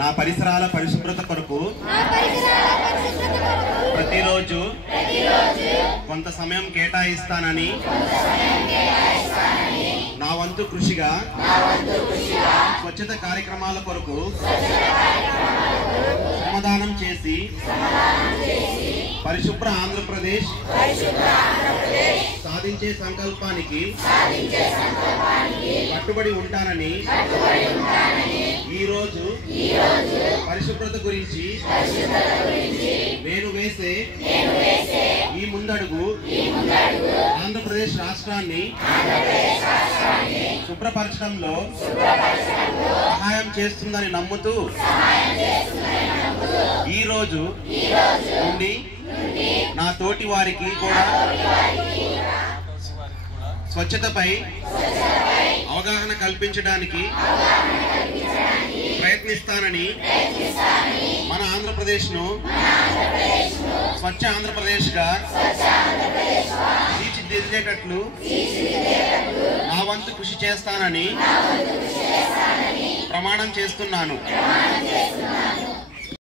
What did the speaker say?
నా పరిసరాల పరిశుభ్రత కొరకు ప్రతిరోజు కొంత సమయం కేటాయిస్తానని నా వంతు కృషిగా స్వచ్ఛత కార్యక్రమాల కొరకు శ్రమదానం చేసి పరిశుభ్ర ఆంధ్రప్రదేశ్ సాధించే సంకల్పానికి కట్టుబడి ఉంటానని ఈరోజు పరిశుభ్రత గురించి నేను వేసే ఈ ముందడుగు ఆంధ్రప్రదేశ్ రాష్ట్రాన్ని శుభ్రపరచడంలో సహాయం చేస్తుందని నమ్ముతూ ఈ రోజు నుండి నా తోటి వారికి కూడా స్వచ్ఛతపై అవగాహన కల్పించడానికి ప్రయత్నిస్తానని మన ఆంధ్రప్రదేశ్ను స్వచ్ఛ ఆంధ్రప్రదేశ్గా తీర్చిదిద్దేటట్లు నా వంతు కృషి చేస్తానని ప్రమాణం చేస్తున్నాను.